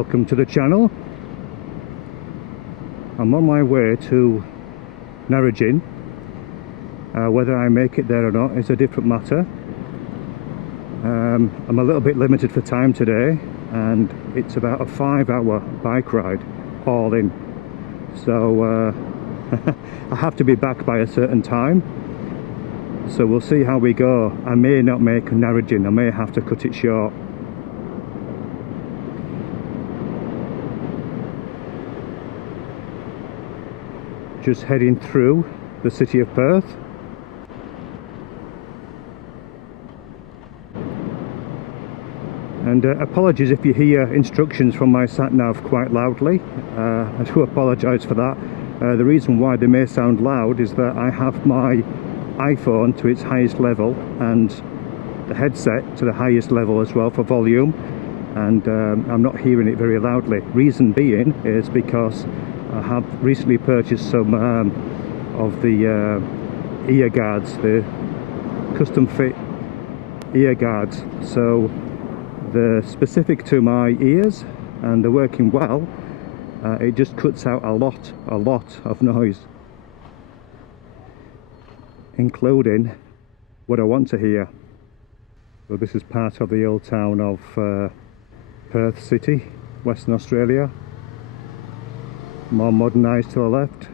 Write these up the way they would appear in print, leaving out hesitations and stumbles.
Welcome to the channel. I'm on my way to Narrogin. Whether I make it there or not is a different matter. I'm a little bit limited for time today, and it's about a 5-hour bike ride all in, so I have to be back by a certain time, so we'll see how we go. I may not make Narrogin, I may have to cut it short. Just heading through the city of Perth. And apologies if you hear instructions from my sat-nav quite loudly. I do apologise for that. The reason why they may sound loud is that I have my iPhone to its highest level and the headset to the highest level as well for volume, and I'm not hearing it very loudly. Reason being is because I have recently purchased some of the ear guards, the custom fit ear guards, so they're specific to my ears and they're working well. It just cuts out a lot of noise, including what I want to hear. So this is part of the old town of Perth City, Western Australia. More modernised to the left.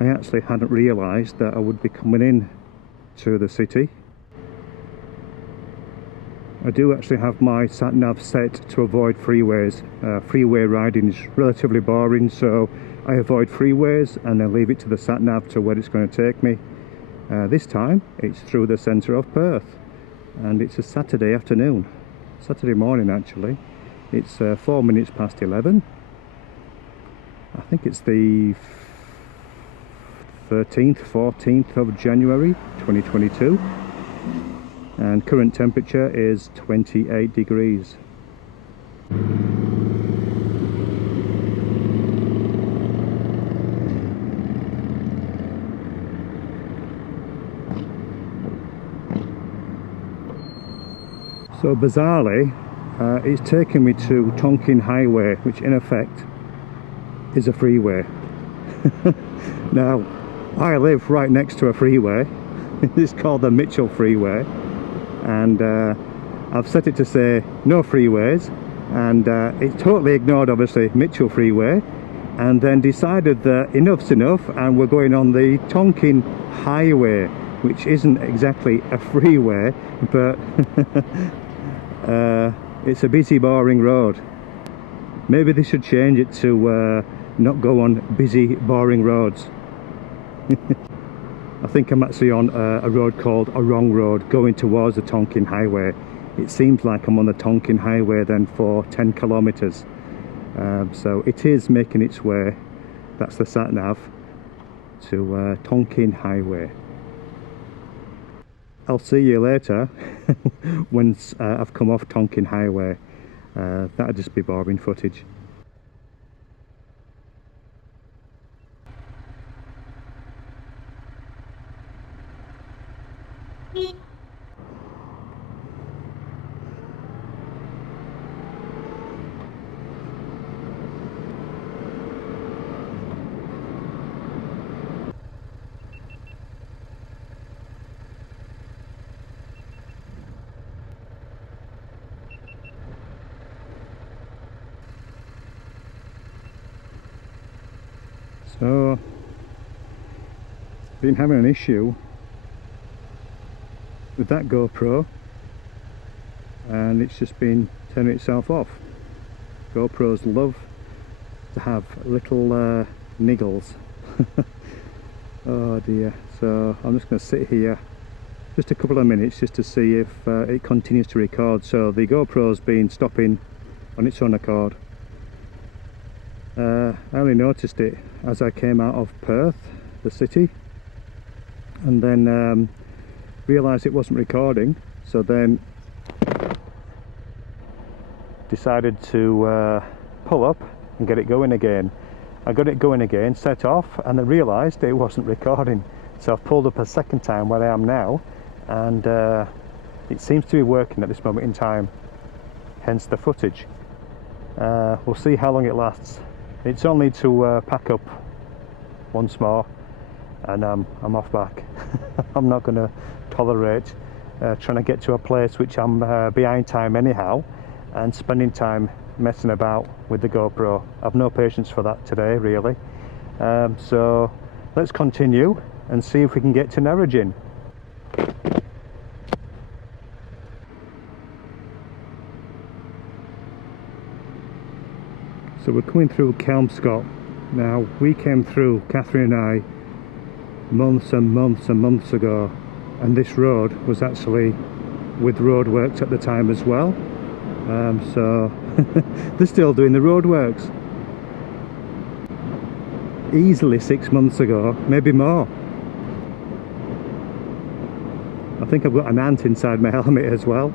I actually hadn't realised that I would be coming in to the city. I do actually have my sat-nav set to avoid freeways. Freeway riding is relatively boring, so I avoid freeways and then leave it to the sat-nav to where it's going to take me. This time it's through the centre of Perth, and it's a Saturday afternoon, Saturday morning actually. It's 4 minutes past 11. I think it's the 14th of January 2022, and current temperature is 28 degrees. So bizarrely, it's taken me to Tonkin Highway, which in effect is a freeway. Now, I live right next to a freeway. It's called the Mitchell Freeway, and I've set it to say no freeways, and it totally ignored obviously Mitchell Freeway, and then decided that enough's enough and we're going on the Tonkin Highway, which isn't exactly a freeway, but it's a busy, boring road. Maybe they should change it to not go on busy, boring roads. I think I'm actually on a road called a wrong road, going towards the Tonkin Highway. It seems like I'm on the Tonkin Highway then for 10 kilometres. So it is making its way, that's the sat-nav, to Tonkin Highway. I'll see you later once I've come off Tonkin Highway. That'll just be boring footage. So, been having an issue with that GoPro, and it's just been turning itself off. GoPros love to have little niggles. Oh dear. So I'm just going to sit here just a couple of minutes just to see if it continues to record. So the GoPro's been stopping on its own accord. I only noticed it as I came out of Perth, the city, and then realised it wasn't recording, so then decided to pull up and get it going again. I got it going again, set off, and then realised it wasn't recording. So I've pulled up a second time where I am now, and it seems to be working at this moment in time, hence the footage. We'll see how long it lasts. It's only to pack up once more, and I'm off back. I'm not going to tolerate trying to get to a place which I'm behind time anyhow, and spending time messing about with the GoPro. I've no patience for that today, really. So let's continue and see if we can get to Narrogin. So we're coming through Kelmscott. Now, we came through, Catherine and I, months and months and months ago, and this road was actually with roadworks at the time as well. So they're still doing the roadworks. Easily 6 months ago, maybe more. I think I've got an ant inside my helmet as well.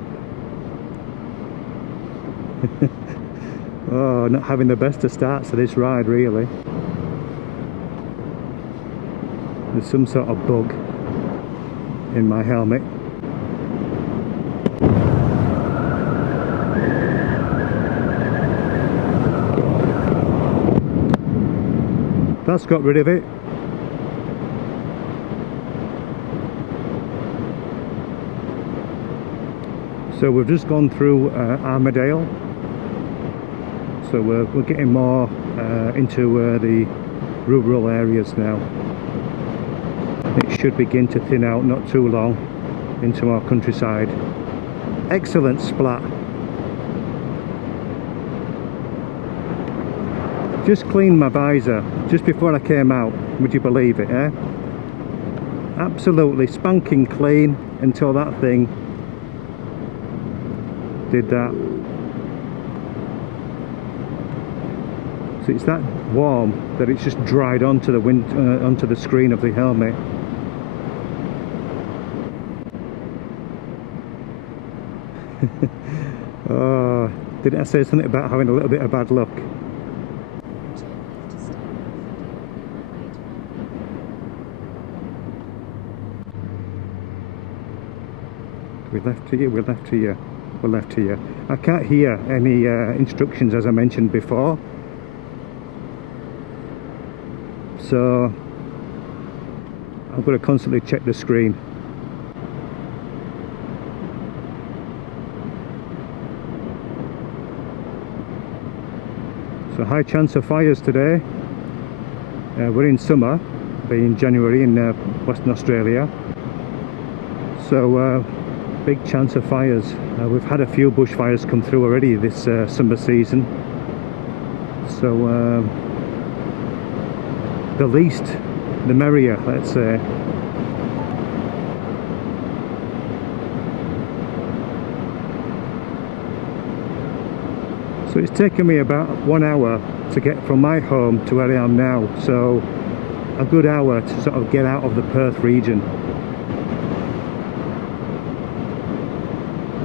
Oh, not having the best of starts to this ride, really. There's some sort of bug in my helmet. That's got rid of it. So we've just gone through Armadale. So we're getting more into the rural areas now. It should begin to thin out not too long into our countryside. Excellent splat. Just cleaned my visor just before I came out, would you believe it, eh? Absolutely spanking clean until that thing did that. So it's that warm that it's just dried onto the onto the screen of the helmet. Oh, didn't I say something about having a little bit of bad luck? We're left here, we're left here, we're left here. I can't hear any instructions, as I mentioned before. So I've got to constantly check the screen. So high chance of fires today. We're in summer, being January in Western Australia. So big chance of fires. We've had a few bushfires come through already this summer season. So the least, the merrier, let's say. So it's taken me about 1 hour to get from my home to where I am now. So a good hour to sort of get out of the Perth region.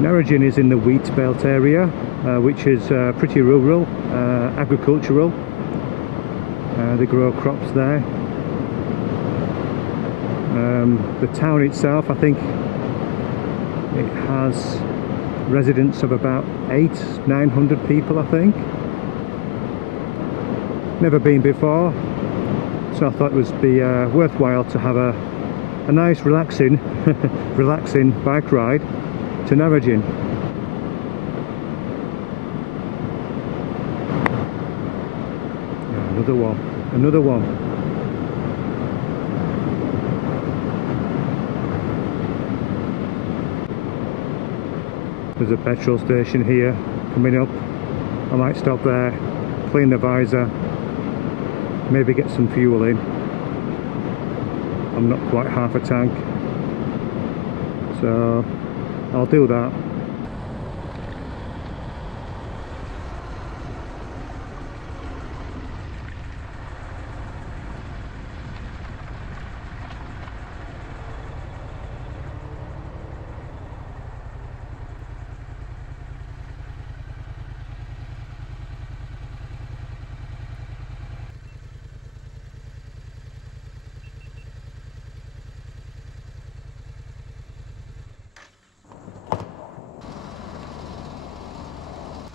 Narrogin is in the wheat belt area, which is pretty rural, agricultural. They grow crops there. The town itself, I think it has residents of about 800-900 people, I think. Never been before, so I thought it would be worthwhile to have a nice relaxing relaxing bike ride to Narrogin. Yeah, another one. There's a petrol station here coming up. I might stop there, clean the visor, maybe get some fuel in. I'm not quite half a tank, so I'll do that.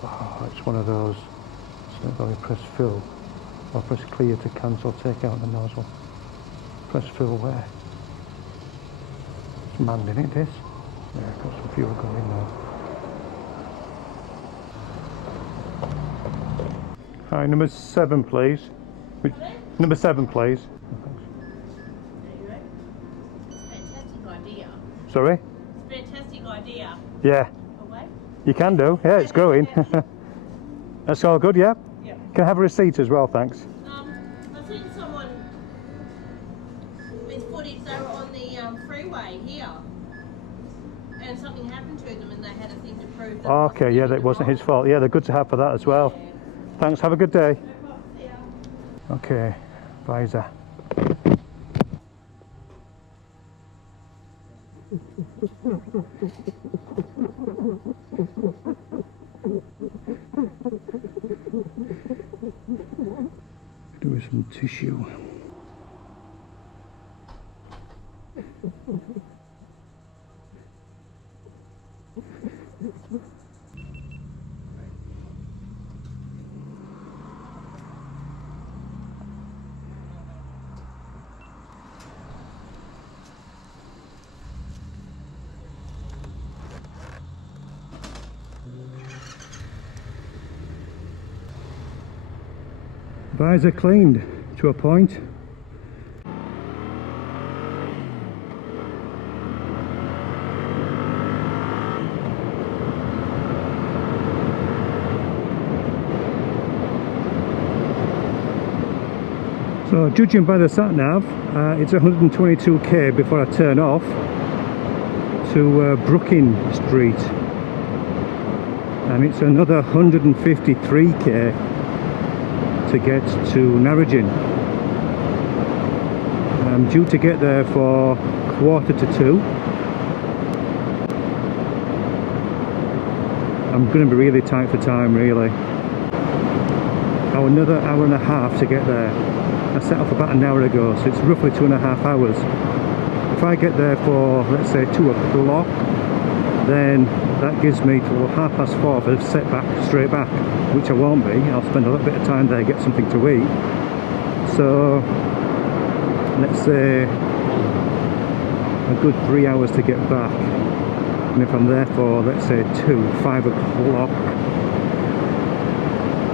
Oh, it's one of those. So I've got to press fill or press clear to cancel, take out the nozzle. Press fill where? It's manned in it, this. Yeah, I've got some fuel going now. Hi, number 7 please. Number 7 please. Fantastic idea. Sorry? Fantastic idea. Yeah. Away? You can do. Yeah, it's going. That's all good, yeah? Yeah. Can I have a receipt as well, thanks? I've seen someone with footage, they were on the freeway here and something happened to them and they had a thing to prove that. Okay, yeah, that wasn't his fault. Yeah, they're good to have for that as well. Yeah. Thanks, have a good day. No problem. See ya. Okay, visor. Do with some tissue. Visor cleaned to a point. So judging by the sat nav, it's 122k before I turn off to Brooking Street, and it's another 153k to get to Narrogin. I'm due to get there for 1:45. I'm going to be really tight for time, really. Oh, another hour and a half to get there. I set off about an hour ago, so it's roughly 2.5 hours. If I get there for, let's say, 2 o'clock, then that gives me till 4:30 for set back, straight back, which I won't be. I'll spend a little bit of time there, get something to eat. So, let's say a good 3 hours to get back. And if I'm there for, let's say, 5 o'clock,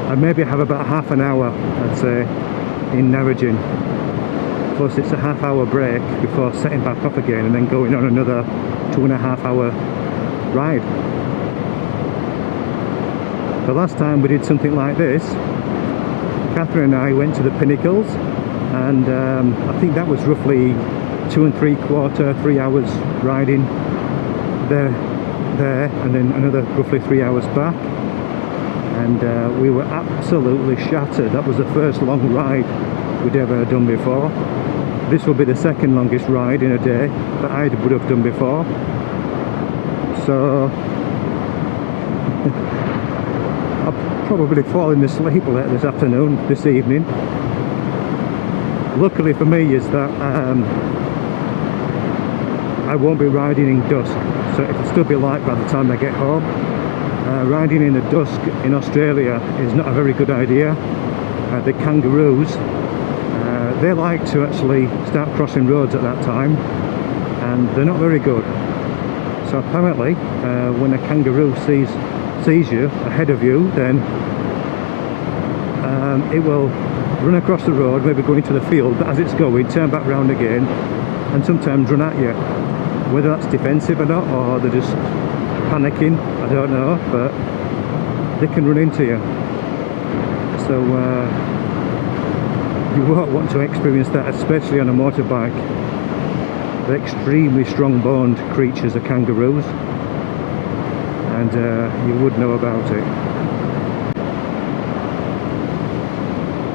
I maybe have about half an hour, I'd say, in Narrogin. Plus it's a half-hour break before setting back off again and then going on another 2.5 hour ride. The last time we did something like this, Catherine and I went to the Pinnacles, and I think that was roughly 2 3/4, 3 hours riding there, and then another roughly 3 hours back. And we were absolutely shattered. That was the first long ride we'd ever done before. This will be the second longest ride in a day that I would have done before. So I'll probably falling asleep later this afternoon, this evening. Luckily for me is that I won't be riding in dusk, so it'll still be light by the time I get home. Riding in the dusk in Australia is not a very good idea. The kangaroos, they like to actually start crossing roads at that time, and they're not very good. So apparently, when a kangaroo sees you ahead of you, then it will run across the road, maybe go into the field, but as it's going, turn back round again, and sometimes run at you. Whether that's defensive or not, or they're just panicking, I don't know, but they can run into you. So you won't want to experience that, especially on a motorbike. They're extremely strong-boned creatures, are kangaroos, and you would know about it.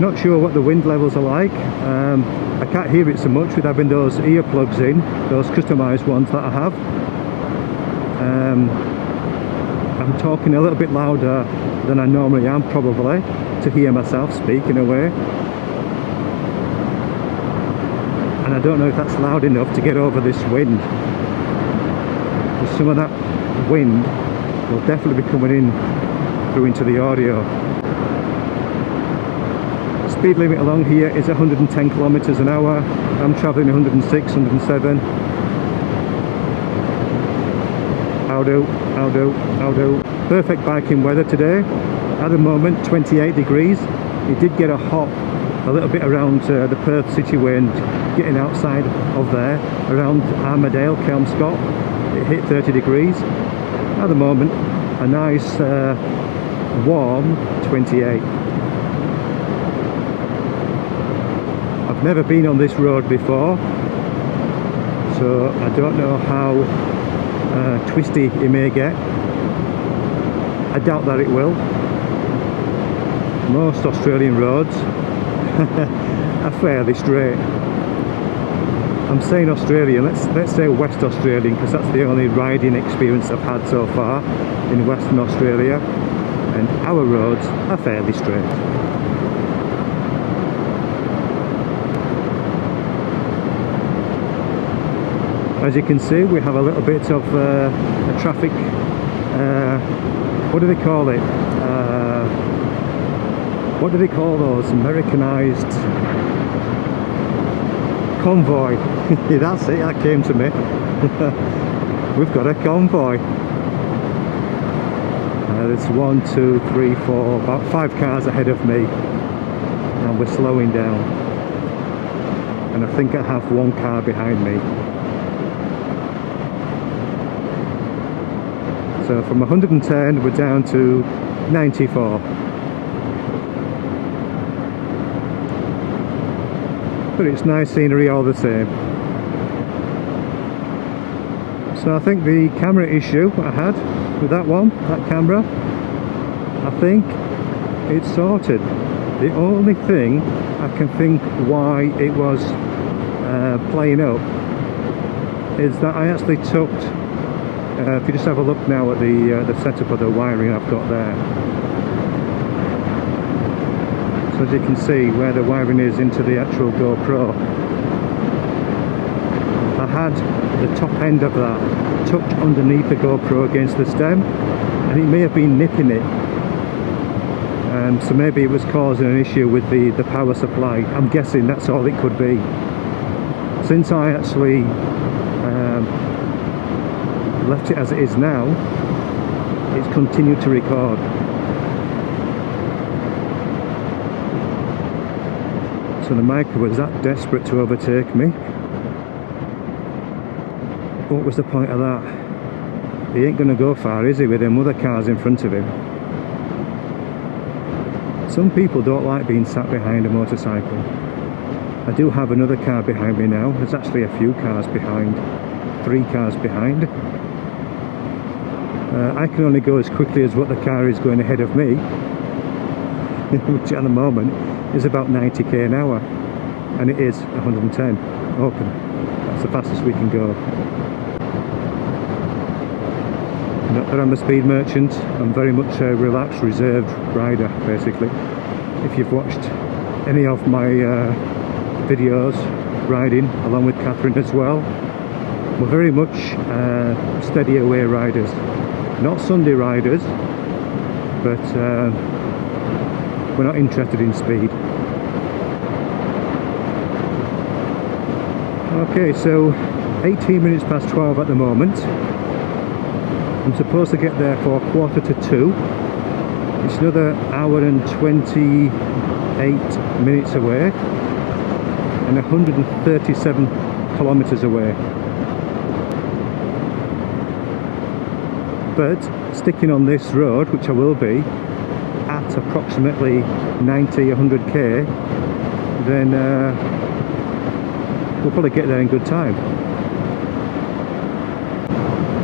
Not sure what the wind levels are like. I can't hear it so much with having those earplugs in, those customised ones that I have. I'm talking a little bit louder than I normally am, probably, to hear myself speak in a way. And I don't know if that's loud enough to get over this wind. Because some of that wind will definitely be coming in through into the audio. Speed limit along here is 110 kilometers an hour. I'm traveling 106, 107. How do? Perfect biking weather today. At the moment 28 degrees. It did get a little bit around the Perth City Way and getting outside of there, around Armadale, Kelmscott. It hit 30 degrees. At the moment, a nice warm 28. I've never been on this road before, so I don't know how twisty it may get. I doubt that it will. Most Australian roads are fairly straight. I'm saying Australian, let's say West Australian, because that's the only riding experience I've had so far in Western Australia, and our roads are fairly straight. As you can see, we have a little bit of a traffic, what do they call it? What do they call those? Americanized convoy. That's it, that came to me. We've got a convoy. There's 1, 2, 3, 4, about 5 cars ahead of me, and we're slowing down. And I think I have 1 car behind me. So from 110 we're down to 94. But it's nice scenery all the same. So I think the camera issue I had with that camera, I think it's sorted. The only thing I can think why it was playing up is that I actually took, if you just have a look now at the setup of the wiring I've got there. So as you can see where the wiring is into the actual GoPro, I had the top end of that tucked underneath the GoPro against the stem, and it may have been nipping it. So maybe it was causing an issue with the power supply. I'm guessing that's all it could be. Since I actually left it as it is now, it's continued to record. So the Mica was that desperate to overtake me. What was the point of that? He ain't gonna go far, is he, with them other cars in front of him? Some people don't like being sat behind a motorcycle. I do have another car behind me now. There's actually a few cars behind, 3 cars behind. I can only go as quickly as what the car is going ahead of me, which at the moment is about 90k an hour, and it is 110 open. That's the fastest we can go. Not that I'm a speed merchant, I'm very much a relaxed, reserved rider basically. If you've watched any of my videos riding along with Catherine as well, we're very much steady away riders. Not Sunday riders, but we're not interested in speed. Okay, so 18 minutes past 12 at the moment. I'm supposed to get there for 1:45. It's another hour and 28 minutes away and 137 kilometers away. But sticking on this road, which I will be, at approximately 90-100k, then we'll probably get there in good time.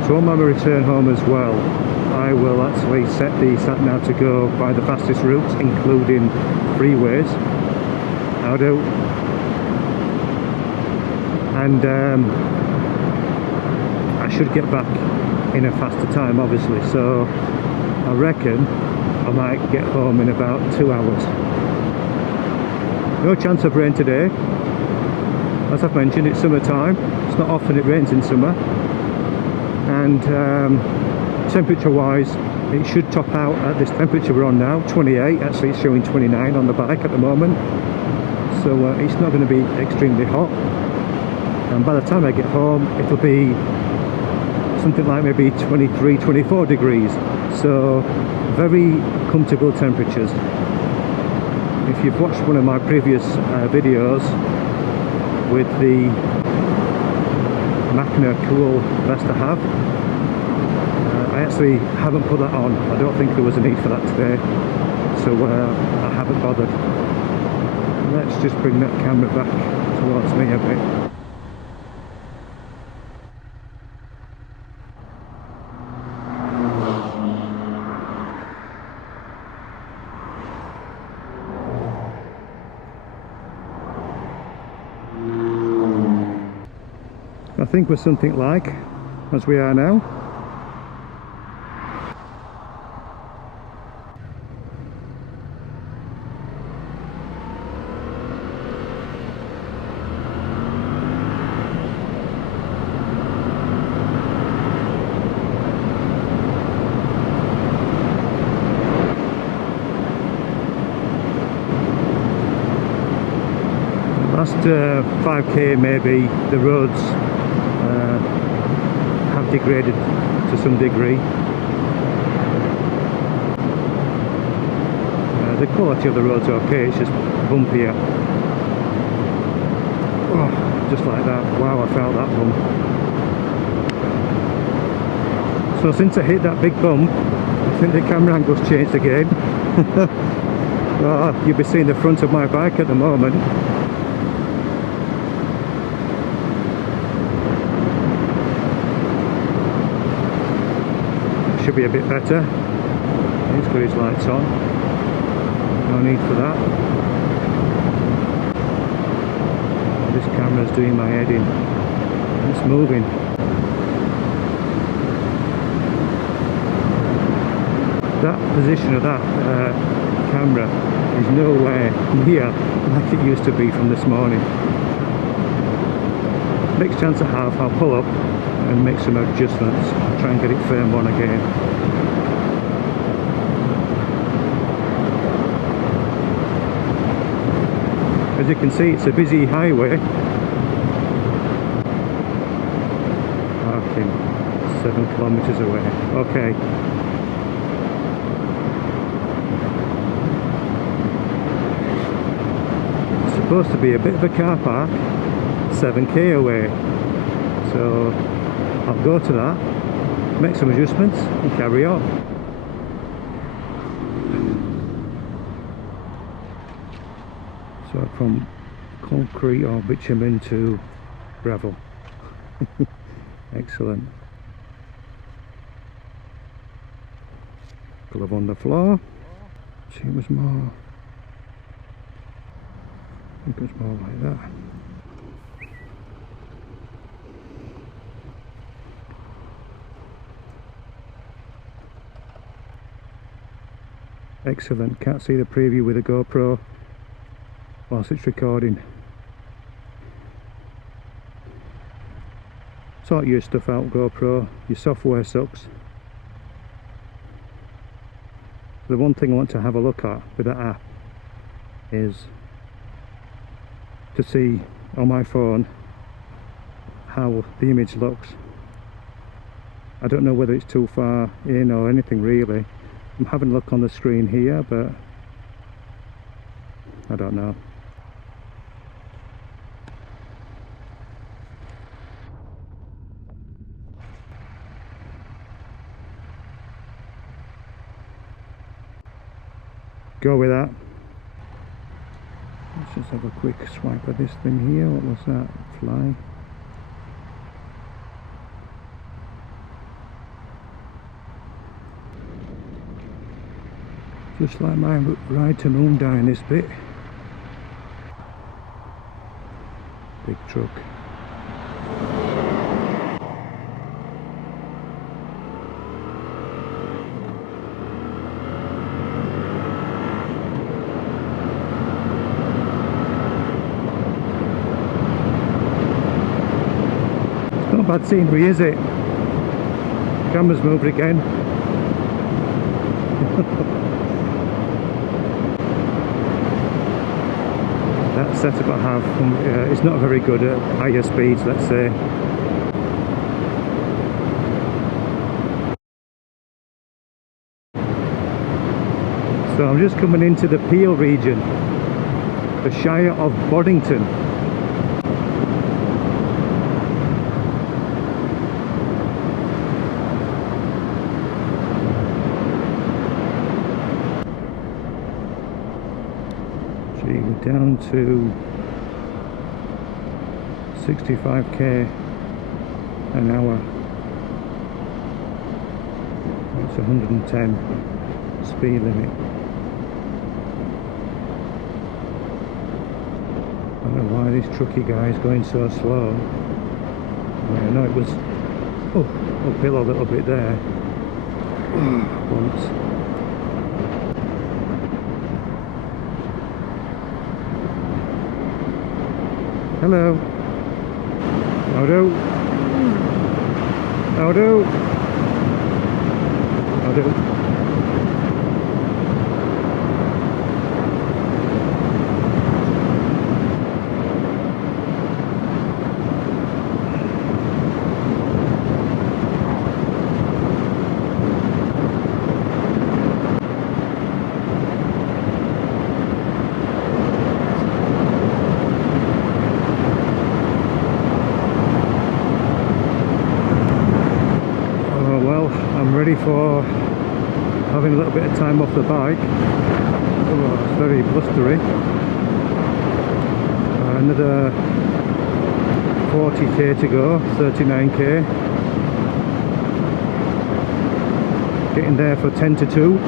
So on my return home as well, I will actually set the sat-nav to go by the fastest routes, including freeways. How do? And I should get back in a faster time, obviously, so I reckon I might get home in about 2 hours. No chance of rain today. As I've mentioned, it's summertime. It's not often it rains in summer. And temperature wise, It should top out at this temperature we're on now, 28. Actually it's showing 29 on the bike at the moment, so it's not going to be extremely hot, and by the time I get home it'll be something like maybe 23, 24 degrees, so very comfortable temperatures. If you've watched one of my previous videos with the Machner cool vest I have, I actually haven't put that on. I don't think there was a need for that today, so I haven't bothered. Let's just bring that camera back towards me a bit. I think we're something like as we are now. Last 5k maybe the roads have degraded to some degree. The quality of the road's okay, it's just bumpier. Oh, just like that. Wow, I felt that bump. So since I hit that big bump, I think the camera angle's changed again. Oh, you'll be seeing the front of my bike at the moment. Should be a bit better. He's got his lights on. No need for that. This camera's doing my head in. It's moving. That position of that camera is nowhere near like it used to be from this morning. Next chance I have, I'll pull up and make some adjustments, try and get it firm on again. As you can see, it's a busy highway. Parking 7 kilometers away. Okay. It's supposed to be a bit of a car park 7k away. So I'll go to that, make some adjustments and carry on. So from concrete or bitumen to gravel. Excellent. Glove on the floor. See, it was more. I think it was more like that. Excellent. Can't see the preview with a GoPro whilst it's recording. Sort your stuff out, GoPro. Your software sucks. The one thing I want to have a look at with that app is to see on my phone how the image looks. I don't know whether it's too far in or anything really. I'm having a look on the screen here, but I don't know. Go with that. Let's just have a quick swipe of this thing here. What was that? Fly. Just like my ride to Moondye in this bit. Big truck. It's not bad scenery, is it? Camera's moved again. That setup I have is not very good at higher speeds, let's say. So I'm just coming into the Peel region, the Shire of Boddington. We're down to 65k an hour. That's 110 speed limit. I don't know why this trucky guy is going so slow. I know it was uphill a little bit there once. Hello. How do? How do? How do? For having a little bit of time off the bike. Oh, it's very blustery. Another 40k to go, 39k. Getting there for 10 to 2.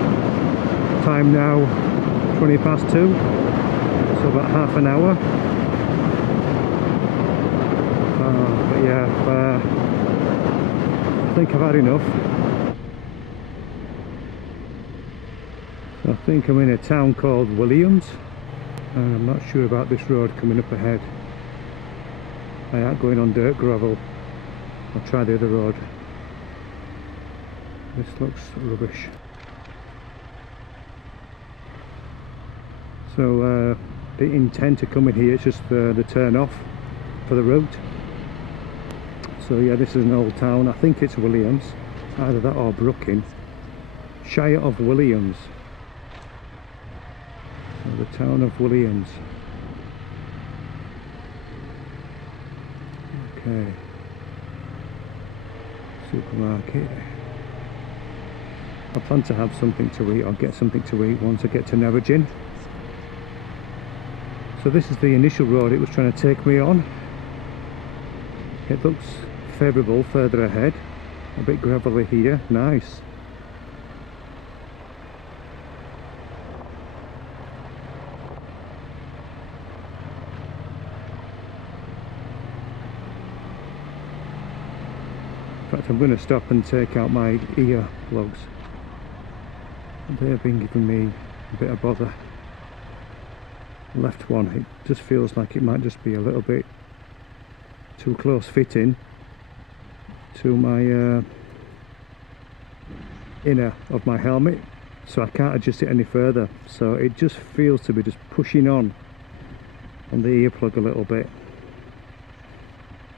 Time now 20 past 2. So about half an hour. But yeah, I think I've had enough. I think I'm in a town called Williams. I'm not sure about this road coming up ahead. I am going on dirt gravel. I'll try the other road. This looks rubbish. So didn't intend to come in here, it's just the turn off for the route. So yeah, this is an old town. I think it's Williams, either that or Brooking. Shire of Williams. So the town of Williams. Okay. Supermarket. I plan to have something to eat, or get something to eat once I get to Narrogin. So this is the initial road it was trying to take me on. It looks favourable further ahead. A bit gravelly here, nice. In fact, I'm going to stop and take out my ear plugs. They've been giving me a bit of bother. Left one, it just feels like it might just be a little bit too close fitting to my inner of my helmet, so I can't adjust it any further. So it just feels to be just pushing on the earplug a little bit.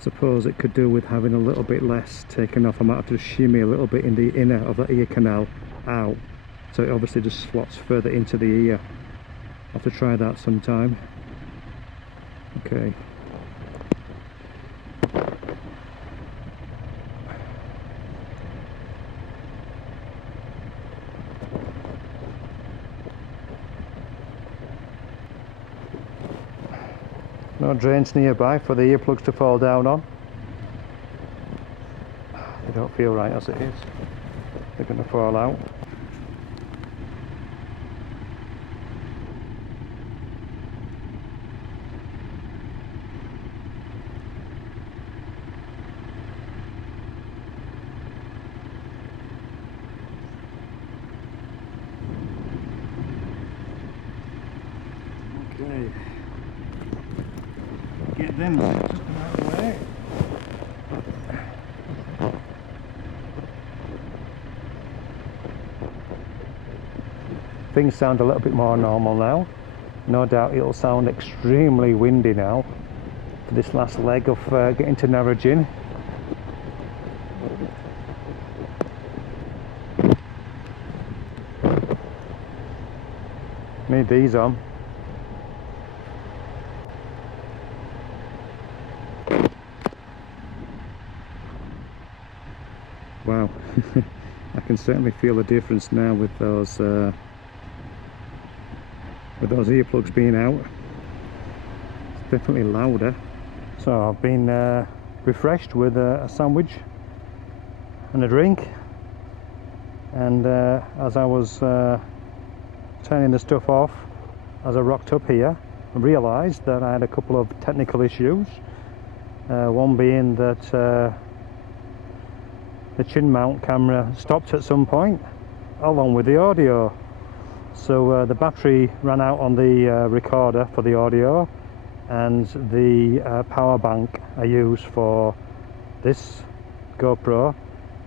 Suppose it could do with having a little bit less taken off. I might have to shimmy a little bit in the inner of that ear canal out, so it obviously just slots further into the ear. I'll have to try that sometime. Okay. No drains nearby for the earplugs to fall down on. They don't feel right as it is. They're going to fall out. Okay. Get them just come out of the way. things sound a little bit more normal now. No doubt it'll sound extremely windy now for this last leg of getting to Narrogin. Need these on. Wow, I can certainly feel the difference now with those earplugs being out. It's definitely louder. So I've been refreshed with a sandwich and a drink, and as I was turning the stuff off, as I rocked up here, I realised that I had a couple of technical issues. One being that the chin mount camera stopped at some point, along with the audio. So the battery ran out on the recorder for the audio, and the power bank I use for this GoPro,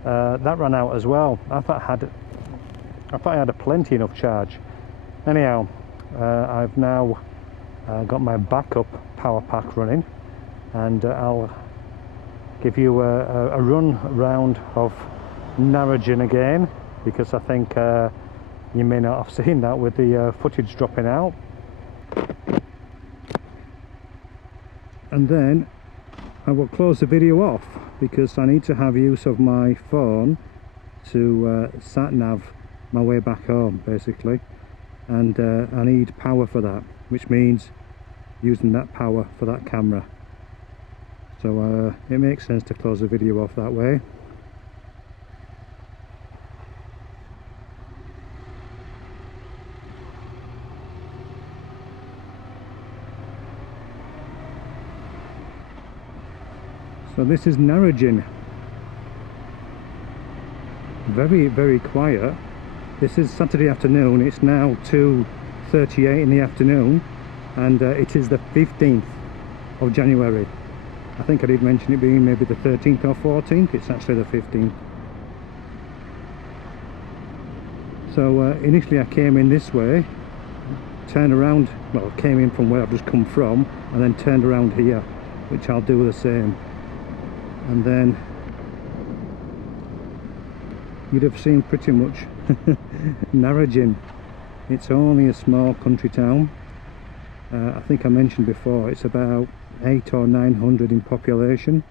that ran out as well. I thought I had a plenty enough charge. Anyhow, I've now got my backup power pack running, and I'll give you a run round of Narrogin again, because I think you may not have seen that with the footage dropping out. And then I will close the video off, because I need to have use of my phone to sat nav my way back home basically, and I need power for that, which means using that power for that camera. So it makes sense to close the video off that way. So this is Narrogin. Very, very quiet. This is Saturday afternoon. It's now 2:38 in the afternoon, and it is the 15th of January. I think I did mention it being maybe the 13th or 14th. It's actually the 15th. So initially I came in this way, turned around, well, came in from where I've just come from, and then turned around here, which I'll do the same. And then you'd have seen pretty much Narrogin. It's only a small country town. I think I mentioned before, it's about 800 or 900 in population.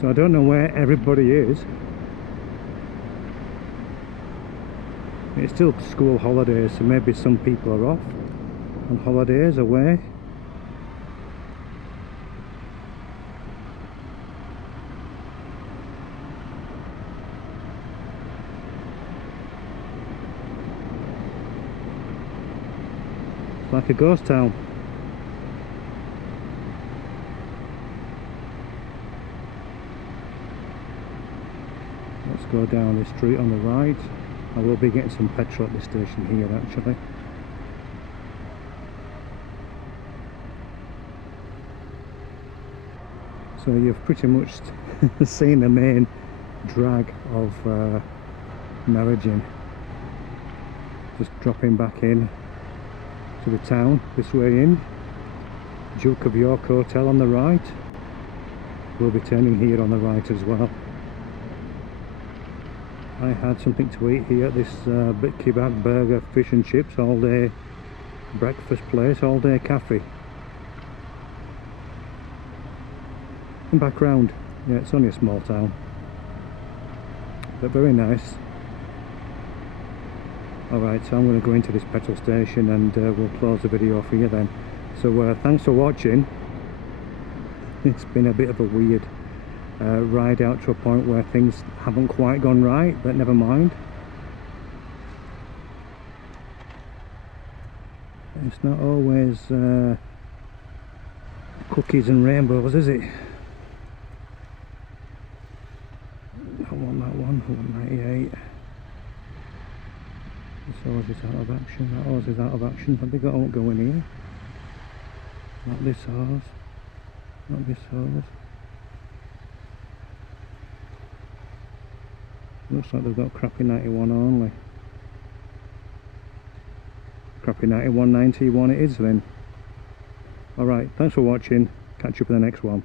So I don't know where everybody is. It's still school holidays, so maybe some people are off on holidays away. It's like a ghost town. Let's go down the street on the right. I will be getting some petrol at this station here actually. So you've pretty much seen the main drag of Narrogin. Just dropping back in to the town this way in. Duke of York Hotel on the right. We'll be turning here on the right as well. I had something to eat here at this bit kebab, burger, fish and chips all day breakfast place, all day cafe. And back round, yeah, it's only a small town, but very nice. Alright, so I'm going to go into this petrol station and we'll close the video off here then. So thanks for watching. It's been a bit of a weird ride out to a point where things haven't quite gone right, but never mind. It's not always cookies and rainbows, is it? I want that one, 198. This hose is out of action, that hose is out of action. Have they got won't go in here? Not this hose. Not this hose. Looks like they've got crappy 91 only. Crappy 91, 91 it is then. Alright, thanks for watching. Catch you up in the next one.